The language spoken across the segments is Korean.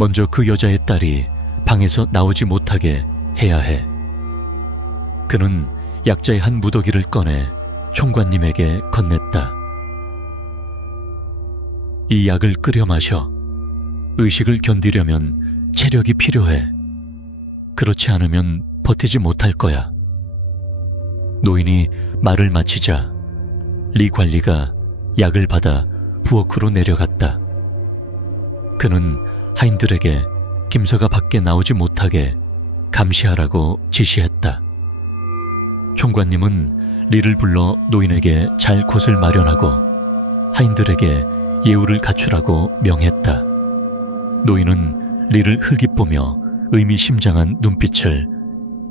먼저 그 여자의 딸이 방에서 나오지 못하게 해야 해. 그는 약자의 한 무더기를 꺼내 총관님에게 건넸다. 이 약을 끓여 마셔. 의식을 견디려면 체력이 필요해. 그렇지 않으면 버티지 못할 거야. 노인이 말을 마치자 리 관리가 약을 받아 부엌으로 내려갔다. 그는 하인들에게 김서가 밖에 나오지 못하게 감시하라고 지시했다. 총관님은 리를 불러 노인에게 잘 곳을 마련하고 하인들에게 예우를 갖추라고 명했다. 노인은 리를 흘깃보며 의미심장한 눈빛을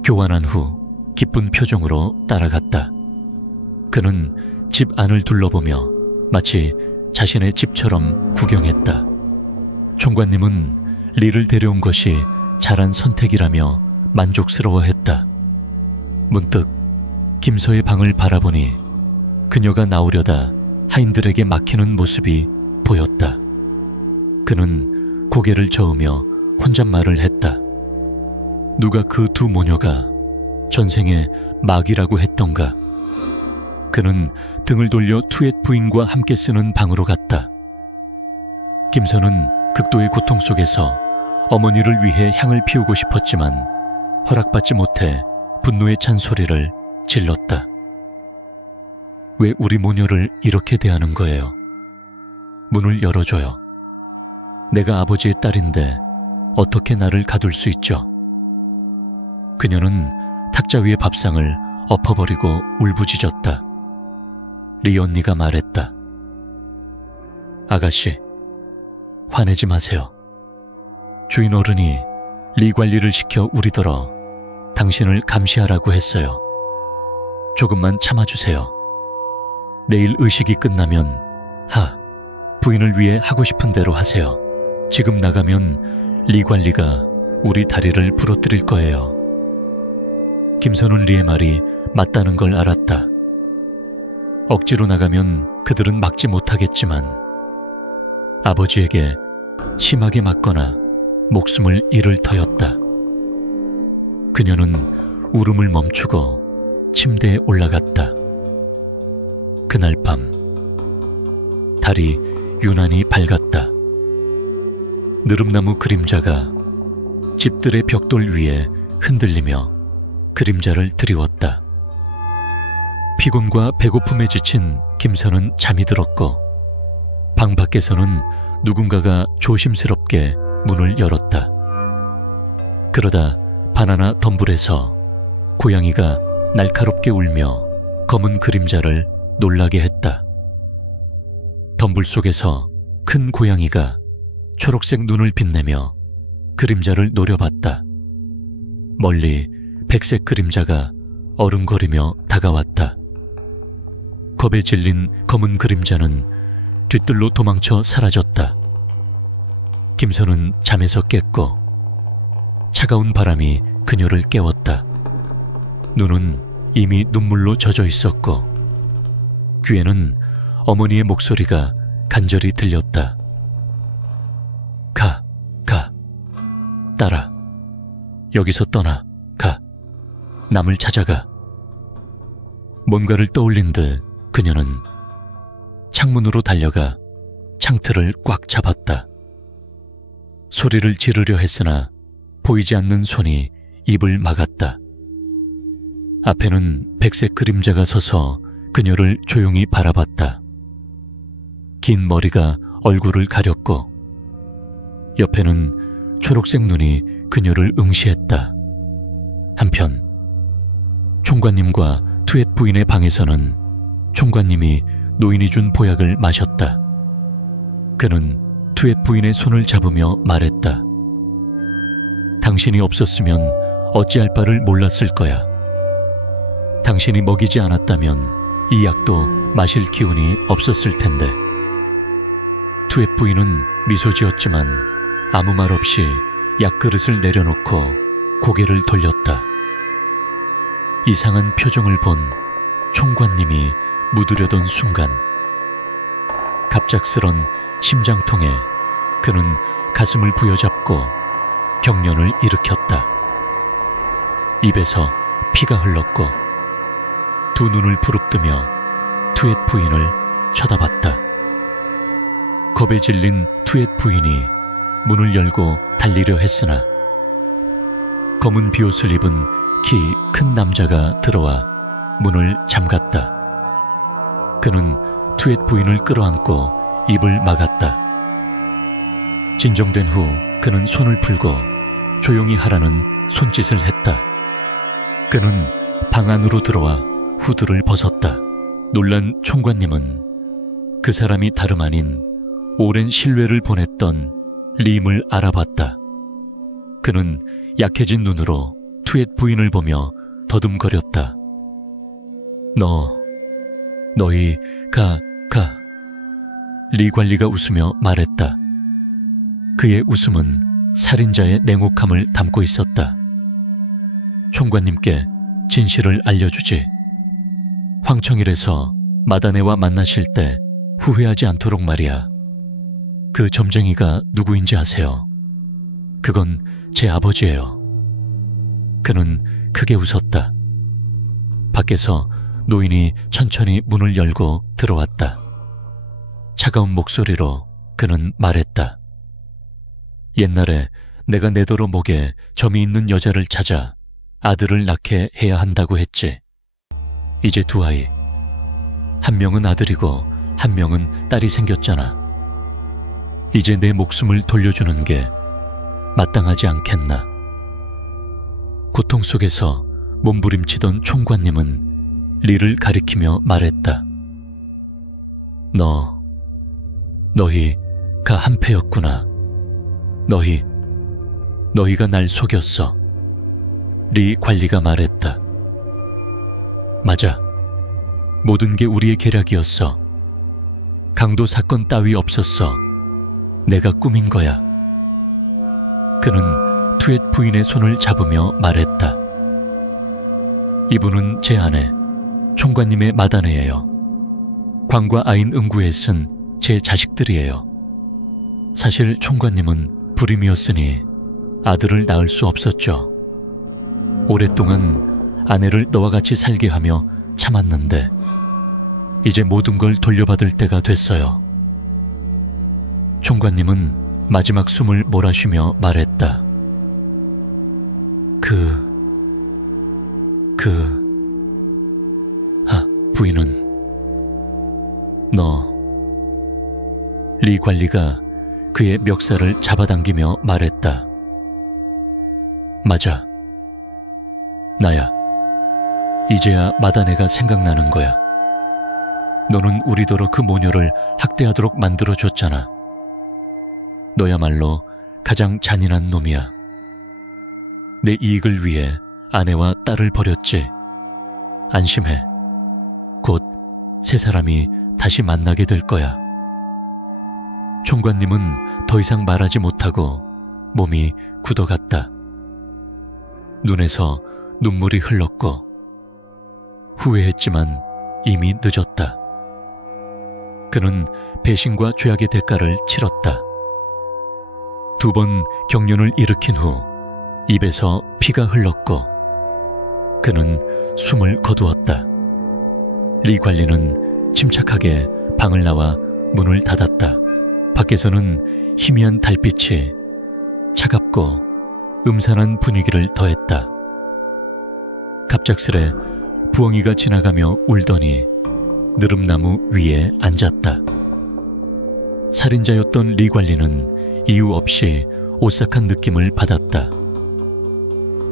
교환한 후 기쁜 표정으로 따라갔다. 그는 집 안을 둘러보며 마치 자신의 집처럼 구경했다. 총관님은 리를 데려온 것이 잘한 선택이라며 만족스러워했다. 문득 김서의 방을 바라보니 그녀가 나오려다 하인들에게 막히는 모습이 보였다. 그는 고개를 저으며 혼잣말을 했다. 누가 그 두 모녀가 전생에 마귀라고 했던가. 그는 등을 돌려 투엣 부인과 함께 쓰는 방으로 갔다. 김서는 극도의 고통 속에서 어머니를 위해 향을 피우고 싶었지만 허락받지 못해 분노에 찬 소리를 질렀다. 왜 우리 모녀를 이렇게 대하는 거예요? 문을 열어줘요. 내가 아버지의 딸인데 어떻게 나를 가둘 수 있죠? 그녀는 탁자 위의 밥상을 엎어버리고 울부짖었다. 리 언니가 말했다. 아가씨, 화내지 마세요. 주인 어른이 리 관리를 시켜 우리더러 당신을 감시하라고 했어요. 조금만 참아주세요. 내일 의식이 끝나면 부인을 위해 하고 싶은 대로 하세요. 지금 나가면 리 관리가 우리 다리를 부러뜨릴 거예요. 김선은 리의 말이 맞다는 걸 알았다. 억지로 나가면 그들은 막지 못하겠지만 아버지에게 심하게 맞거나 목숨을 잃을 터였다. 그녀는 울음을 멈추고 침대에 올라갔다. 그날 밤 달이 유난히 밝았다. 느릅나무 그림자가 집들의 벽돌 위에 흔들리며 그림자를 드리웠다. 피곤과 배고픔에 지친 김선은 잠이 들었고 방 밖에서는 누군가가 조심스럽게 문을 열었다. 그러다 바나나 덤불에서 고양이가 날카롭게 울며 검은 그림자를 놀라게 했다. 덤불 속에서 큰 고양이가 초록색 눈을 빛내며 그림자를 노려봤다. 멀리 백색 그림자가 어른거리며 다가왔다. 겁에 질린 검은 그림자는 뒤뜰로 도망쳐 사라졌다. 김선은 잠에서 깼고 차가운 바람이 그녀를 깨웠다. 눈은 이미 눈물로 젖어 있었고 귀에는 어머니의 목소리가 간절히 들렸다. 가, 딸아. 여기서 떠나, 가. 남을 찾아가. 뭔가를 떠올린 듯 그녀는 창문으로 달려가 창틀을 꽉 잡았다. 소리를 지르려 했으나 보이지 않는 손이 입을 막았다. 앞에는 백색 그림자가 서서 그녀를 조용히 바라봤다. 긴 머리가 얼굴을 가렸고 옆에는 초록색 눈이 그녀를 응시했다. 한편 총관님과 투엣 부인의 방에서는 총관님이 노인이 준 보약을 마셨다. 그는 투엣 부인의 손을 잡으며 말했다. 당신이 없었으면 어찌할 바를 몰랐을 거야. 당신이 먹이지 않았다면 이 약도 마실 기운이 없었을 텐데. 투엣 부인은 미소 지었지만 아무 말 없이 약그릇을 내려놓고 고개를 돌렸다. 이상한 표정을 본 총관님이 묻으려던 순간 갑작스런 심장통에 그는 가슴을 부여잡고 경련을 일으켰다. 입에서 피가 흘렀고 두 눈을 부릅뜨며 투엣 부인을 쳐다봤다. 겁에 질린 투엣 부인이 문을 열고 달리려 했으나 검은 비옷을 입은 키 큰 남자가 들어와 문을 잠갔다. 그는 투엣 부인을 끌어안고 입을 막았다. 진정된 후 그는 손을 풀고 조용히 하라는 손짓을 했다. 그는 방 안으로 들어와 후드를 벗었다. 놀란 총관님은 그 사람이 다름 아닌 오랜 신뢰를 보냈던 림을 알아봤다. 그는 약해진 눈으로 투엣 부인을 보며 더듬거렸다. 너희 가. 리 관리가 웃으며 말했다. 그의 웃음은 살인자의 냉혹함을 담고 있었다. 총관님께 진실을 알려주지. 황청일에서 마다네와 만나실 때 후회하지 않도록 말이야. 그 점쟁이가 누구인지 아세요? 그건 제 아버지예요. 그는 크게 웃었다. 밖에서 노인이 천천히 문을 열고 들어왔다. 차가운 목소리로 그는 말했다. 옛날에 내가 내도로 목에 점이 있는 여자를 찾아 아들을 낳게 해야 한다고 했지. 이제 두 아이. 한 명은 아들이고 한 명은 딸이 생겼잖아. 이제 내 목숨을 돌려주는 게 마땅하지 않겠나. 고통 속에서 몸부림치던 총관님은 리를 가리키며 말했다. 너희가 한패였구나. 너희가 날 속였어. 리 관리가 말했다. 맞아. 모든 게 우리의 계략이었어. 강도 사건 따위 없었어. 내가 꾸민 거야. 그는 투엣 부인의 손을 잡으며 말했다. 이분은 제 아내, 총관님의 마다네예요. 광과 아인 응구에 쓴 제 자식들이에요. 사실 총관님은 불임이었으니 아들을 낳을 수 없었죠. 오랫동안 아내를 너와 같이 살게 하며 참았는데 이제 모든 걸 돌려받을 때가 됐어요. 총관님은 마지막 숨을 몰아쉬며 말했다. 부인은 리 관리가 그의 멱살을 잡아당기며 말했다. 맞아. 나야. 이제야 마다네가 생각나는 거야. 너는 우리더러 그 모녀를 학대하도록 만들어줬잖아. 너야말로 가장 잔인한 놈이야. 내 이익을 위해 아내와 딸을 버렸지. 안심해. 곧 세 사람이 다시 만나게 될 거야. 총관님은 더 이상 말하지 못하고 몸이 굳어갔다. 눈에서 눈물이 흘렀고 후회했지만 이미 늦었다. 그는 배신과 죄악의 대가를 치렀다. 2번 경련을 일으킨 후 입에서 피가 흘렀고 그는 숨을 거두었다. 리 관리는 침착하게 방을 나와 문을 닫았다. 밖에서는 희미한 달빛이 차갑고 음산한 분위기를 더했다. 갑작스레 부엉이가 지나가며 울더니 느릅나무 위에 앉았다. 살인자였던 리 관리는 이유 없이 오싹한 느낌을 받았다.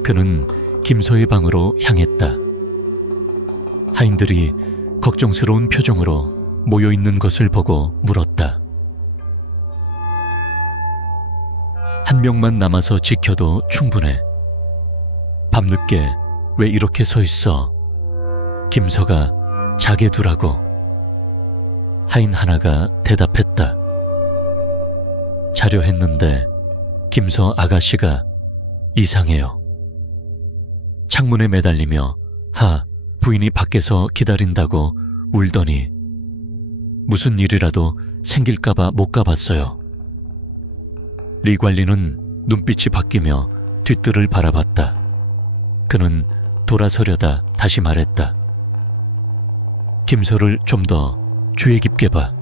그는 김서의 방으로 향했다. 하인들이 걱정스러운 표정으로 모여있는 것을 보고 물었다. 한 명만 남아서 지켜도 충분해. 밤늦게 왜 이렇게 서 있어? 김서가 자게 두라고. 하인 하나가 대답했다. 자려 했는데 김서 아가씨가 이상해요. 창문에 매달리며 부인이 밖에서 기다린다고 울더니 무슨 일이라도 생길까봐 못 가봤어요. 리 관리는 눈빛이 바뀌며 뒷뜰을 바라봤다. 그는 돌아서려다 다시 말했다. 김서를 좀 더 주의 깊게 봐.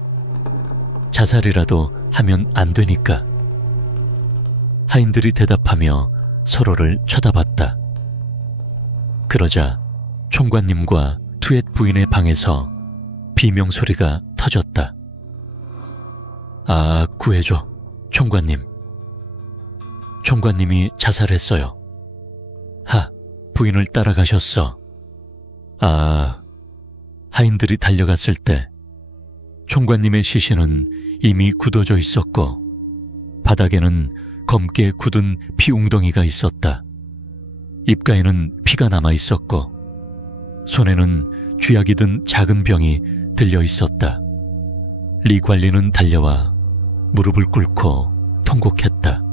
자살이라도 하면 안 되니까. 하인들이 대답하며 서로를 쳐다봤다. 그러자 총관님과 투엣 부인의 방에서 비명소리가 터졌다. 아, 구해줘, 총관님. 총관님이 자살했어요. 하, 부인을 따라가셨어. 아, 하인들이 달려갔을 때 총관님의 시신은 이미 굳어져 있었고 바닥에는 검게 굳은 피 웅덩이가 있었다. 입가에는 피가 남아 있었고 손에는 쥐약이 든 작은 병이 들려 있었다. 리 관리는 달려와 무릎을 꿇고 통곡했다.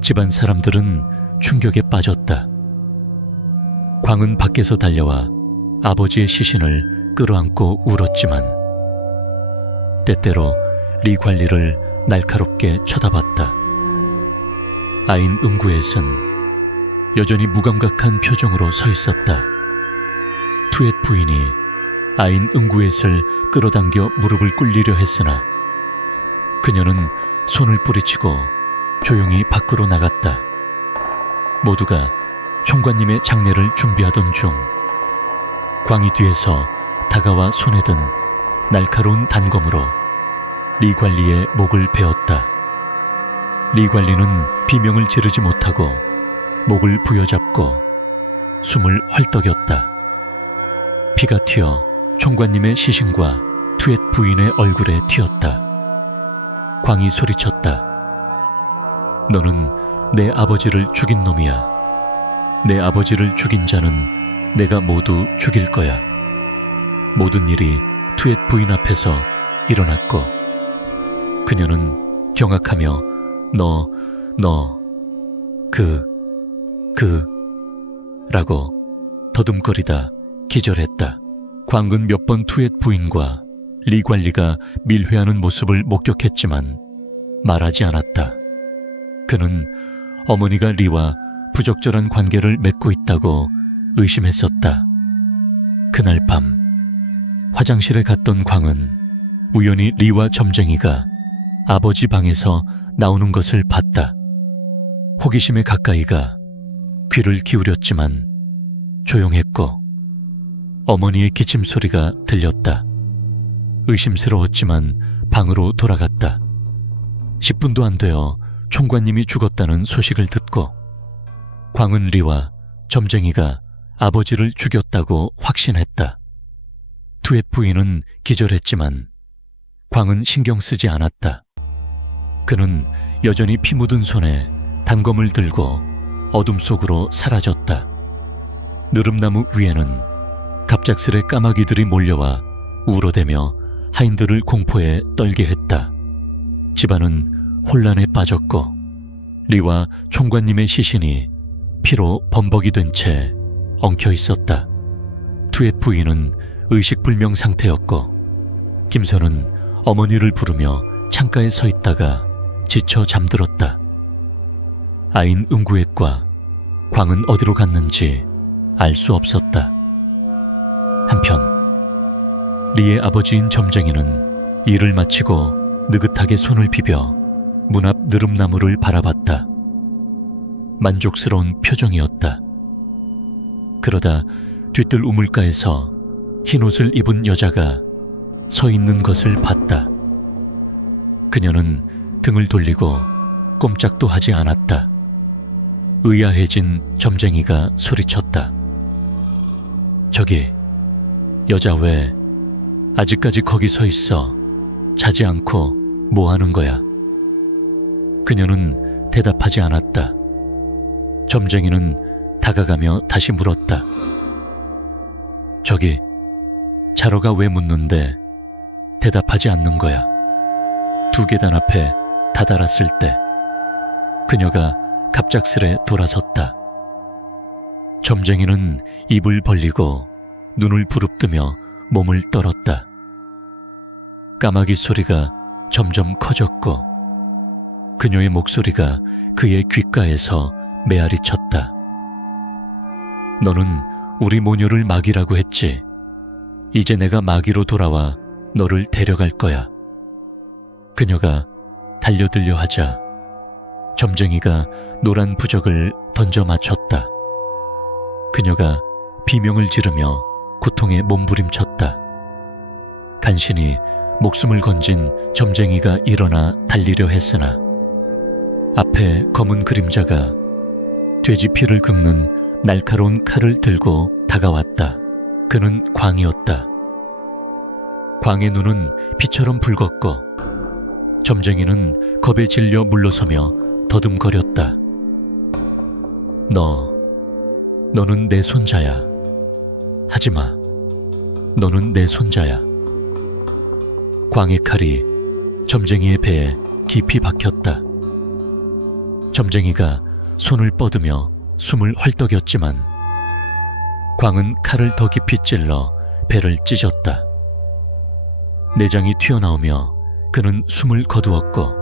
집안 사람들은 충격에 빠졌다. 광은 밖에서 달려와 아버지의 시신을 끌어안고 울었지만 때때로 리 관리를 날카롭게 쳐다봤다. 아인 응구엣은 여전히 무감각한 표정으로 서 있었다. 투엣 부인이 아인 응구엣을 끌어당겨 무릎을 꿇리려 했으나 그녀는 손을 뿌리치고 조용히 밖으로 나갔다. 모두가 총관님의 장례를 준비하던 중 광이 뒤에서 다가와 손에 든 날카로운 단검으로 리 관리의 목을 베었다. 리 관리는 비명을 지르지 못하고 목을 부여잡고 숨을 헐떡였다. 피가 튀어 총관님의 시신과 투엣 부인의 얼굴에 튀었다. 광이 소리쳤다. 너는 내 아버지를 죽인 놈이야. 내 아버지를 죽인 자는 내가 모두 죽일 거야. 모든 일이 투엣 부인 앞에서 일어났고 그녀는 경악하며 라고 더듬거리다 기절했다. 광은 몇 번 투엣 부인과 리 관리가 밀회하는 모습을 목격했지만 말하지 않았다. 그는 어머니가 리와 부적절한 관계를 맺고 있다고 의심했었다. 그날 밤 화장실에 갔던 광은 우연히 리와 점쟁이가 아버지 방에서 나오는 것을 봤다. 호기심에 가까이가 귀를 기울였지만 조용했고 어머니의 기침 소리가 들렸다. 의심스러웠지만 방으로 돌아갔다. 10분도 안 되어 총관님이 죽었다는 소식을 듣고 광은 리와 점쟁이가 아버지를 죽였다고 확신했다. 투엣 부인은 기절했지만 광은 신경 쓰지 않았다. 그는 여전히 피 묻은 손에 단검을 들고 어둠 속으로 사라졌다. 느릅나무 위에는 갑작스레 까마귀들이 몰려와 울어대며 하인들을 공포에 떨게 했다. 집안은 혼란에 빠졌고 리와 총관님의 시신이 피로 범벅이 된 채 엉켜 있었다. 투엣 부인은 의식불명 상태였고 김선은 어머니를 부르며 창가에 서 있다가 지쳐 잠들었다. 아인 응구엣과 광은 어디로 갔는지 알 수 없었다. 한편 리의 아버지인 점쟁이는 일을 마치고 느긋하게 손을 비벼 문 앞 느릅나무를 바라봤다. 만족스러운 표정이었다. 그러다 뒤뜰 우물가에서 흰옷을 입은 여자가 서 있는 것을 봤다. 그녀는 등을 돌리고 꼼짝도 하지 않았다. 의아해진 점쟁이가 소리쳤다. 저기, 여자 왜 아직까지 거기 서 있어? 자지 않고 뭐 하는 거야? 그녀는 대답하지 않았다. 점쟁이는 다가가며 다시 물었다. 저기, 자러가 왜 묻는데 대답하지 않는 거야? 두 계단 앞에 다다랐을 때 그녀가 갑작스레 돌아섰다. 점쟁이는 입을 벌리고 눈을 부릅뜨며 몸을 떨었다. 까마귀 소리가 점점 커졌고 그녀의 목소리가 그의 귓가에서 메아리 쳤다. 너는 우리 모녀를 마귀라고 했지. 이제 내가 마귀로 돌아와 너를 데려갈 거야. 그녀가 달려들려 하자 점쟁이가 노란 부적을 던져 맞췄다. 그녀가 비명을 지르며 고통에 몸부림쳤다. 간신히 목숨을 건진 점쟁이가 일어나 달리려 했으나 앞에 검은 그림자가 돼지 피를 긁는 날카로운 칼을 들고 다가왔다. 그는 광이었다. 광의 눈은 피처럼 붉었고 점쟁이는 겁에 질려 물러서며 더듬거렸다. 너는 내 손자야. 하지마. 너는 내 손자야. 광의 칼이 점쟁이의 배에 깊이 박혔다. 점쟁이가 손을 뻗으며 숨을 헐떡였지만 광은 칼을 더 깊이 찔러 배를 찢었다. 내장이 튀어나오며 그는 숨을 거두었고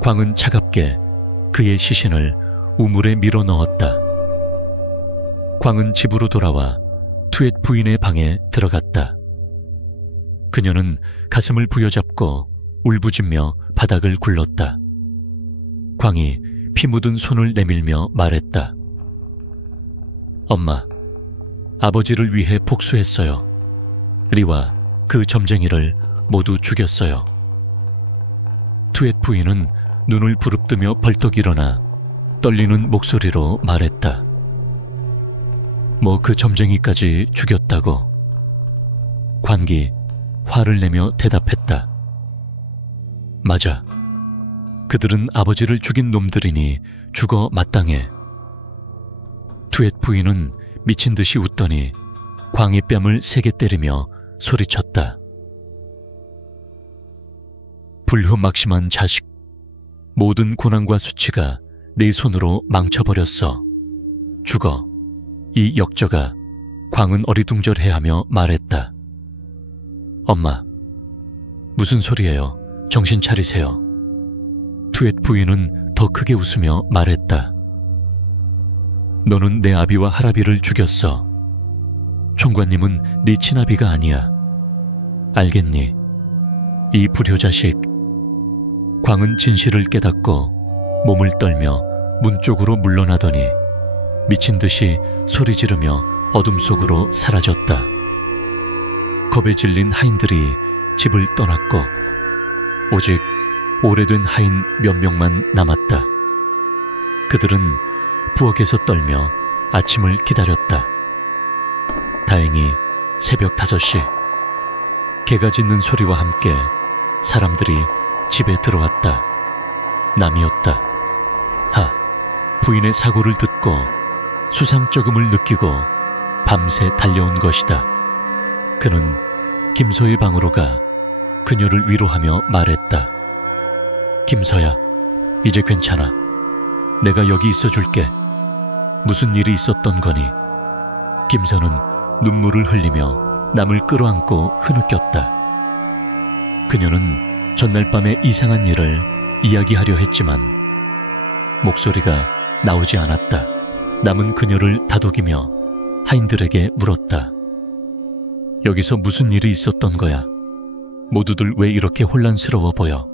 광은 차갑게 그의 시신을 우물에 밀어 넣었다. 광은 집으로 돌아와 투엣 부인의 방에 들어갔다. 그녀는 가슴을 부여잡고 울부짖며 바닥을 굴렀다. 광이 피 묻은 손을 내밀며 말했다. 엄마, 아버지를 위해 복수했어요. 리와 그 점쟁이를 모두 죽였어요. 투엣 부인은 눈을 부릅뜨며 벌떡 일어나 떨리는 목소리로 말했다. 뭐 그 점쟁이까지 죽였다고? 관기 화를 내며 대답했다. 맞아. 그들은 아버지를 죽인 놈들이니 죽어 마땅해. 투엣 부인은 미친 듯이 웃더니 광의 뺨을 세게 때리며 소리쳤다. 불효막심한 자식. 모든 고난과 수치가 네 손으로 망쳐버렸어. 죽어. 이 역저가 광은 어리둥절해하며 말했다. 엄마, 무슨 소리예요? 정신 차리세요. 투엣 부인은 더 크게 웃으며 말했다. 너는 내 아비와 할아비를 죽였어. 총관님은 네 친아비가 아니야. 알겠니? 이 불효자식. 광은 진실을 깨닫고 몸을 떨며 문 쪽으로 물러나더니 미친 듯이 소리 지르며 어둠 속으로 사라졌다. 겁에 질린 하인들이 집을 떠났고 오직 오래된 하인 몇 명만 남았다. 그들은 부엌에서 떨며 아침을 기다렸다. 다행히 새벽 5시 개가 짖는 소리와 함께 사람들이 집에 들어왔다. 남이었다. 부인의 사고를 듣고 수상쩍음을 느끼고 밤새 달려온 것이다. 그는 김서의 방으로 가 그녀를 위로하며 말했다. 김서야, 이제 괜찮아. 내가 여기 있어줄게. 무슨 일이 있었던 거니? 김서는 눈물을 흘리며 남을 끌어안고 흐느꼈다. 그녀는 전날 밤의 이상한 일을 이야기하려 했지만 목소리가 나오지 않았다. 남은 그녀를 다독이며 하인들에게 물었다. 여기서 무슨 일이 있었던 거야? 모두들 왜 이렇게 혼란스러워 보여?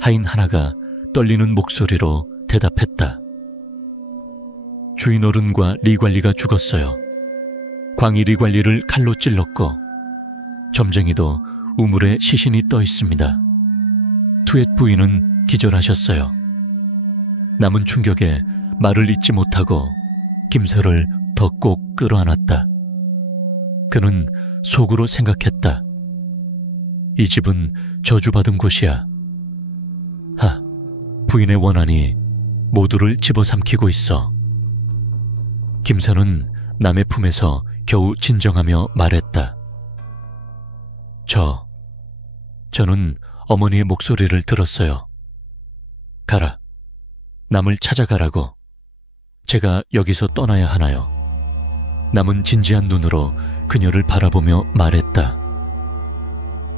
하인 하나가 떨리는 목소리로 대답했다. 주인 어른과 리관리가 죽었어요. 광이 리관리를 칼로 찔렀고 점쟁이도 우물에 시신이 떠 있습니다. 투엣 부인은 기절하셨어요. 남은 충격에 말을 잇지 못하고 김서를 더 꼭 끌어안았다. 그는 속으로 생각했다. 이 집은 저주받은 곳이야. 부인의 원한이 모두를 집어삼키고 있어. 김서는 남의 품에서 겨우 진정하며 말했다. 저는 어머니의 목소리를 들었어요. 가라. 남을 찾아가라고. 제가 여기서 떠나야 하나요? 남은 진지한 눈으로 그녀를 바라보며 말했다.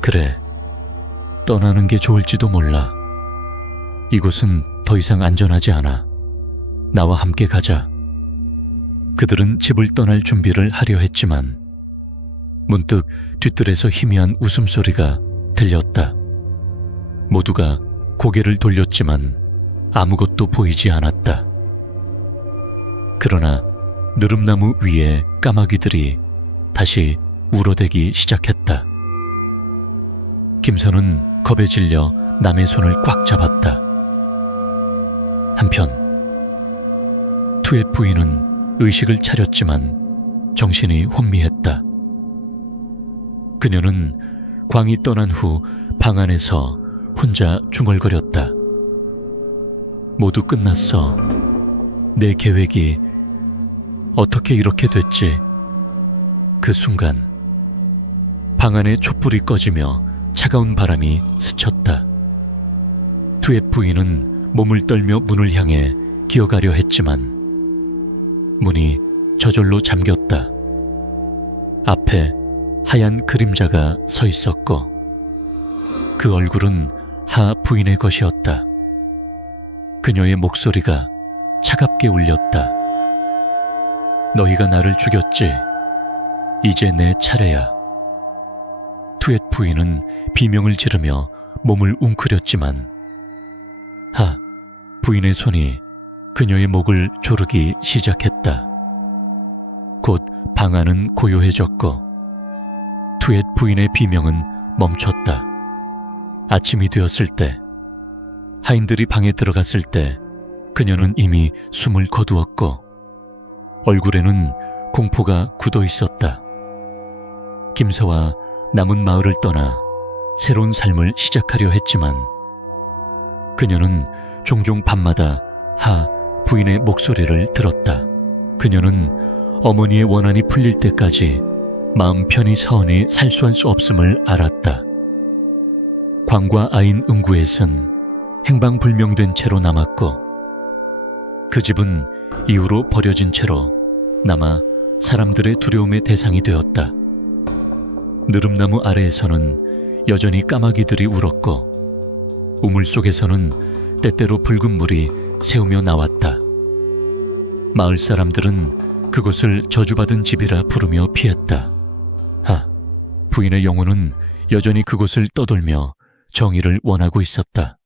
그래, 떠나는 게 좋을지도 몰라. 이곳은 더 이상 안전하지 않아. 나와 함께 가자. 그들은 집을 떠날 준비를 하려 했지만 문득 뒤뜰에서 희미한 웃음소리가 들렸다. 모두가 고개를 돌렸지만 아무것도 보이지 않았다. 그러나 느릅나무 위에 까마귀들이 다시 울어대기 시작했다. 김선은 겁에 질려 남의 손을 꽉 잡았다. 한편 투의 부인은 의식을 차렸지만 정신이 혼미했다. 그녀는 광이 떠난 후 방 안에서 혼자 중얼거렸다. 모두 끝났어. 내 계획이 어떻게 이렇게 됐지? 그 순간 방 안에 촛불이 꺼지며 차가운 바람이 스쳤다. 투의 부인은 몸을 떨며 문을 향해 기어가려 했지만 문이 저절로 잠겼다. 앞에 하얀 그림자가 서 있었고 그 얼굴은 하 부인의 것이었다. 그녀의 목소리가 차갑게 울렸다. 너희가 나를 죽였지. 이제 내 차례야. 투엣 부인은 비명을 지르며 몸을 웅크렸지만 하 부인의 손이 그녀의 목을 조르기 시작했다. 곧 방 안은 고요해졌고 투엣 부인의 비명은 멈췄다. 아침이 되었을 때 하인들이 방에 들어갔을 때 그녀는 이미 숨을 거두었고 얼굴에는 공포가 굳어 있었다. 김서와 남은 마을을 떠나 새로운 삶을 시작하려 했지만 그녀는 종종 밤마다 하 부인의 목소리를 들었다. 그녀는 어머니의 원한이 풀릴 때까지 마음 편히 사원이 살수할 수 없음을 알았다. 광과 아인 응구엣은 행방불명된 채로 남았고 그 집은 이후로 버려진 채로 남아 사람들의 두려움의 대상이 되었다. 느릅나무 아래에서는 여전히 까마귀들이 울었고 우물 속에서는 때때로 붉은 물이 새우며 나왔다. 마을 사람들은 그곳을 저주받은 집이라 부르며 피했다. 하, 부인의 영혼은 여전히 그곳을 떠돌며 정의를 원하고 있었다.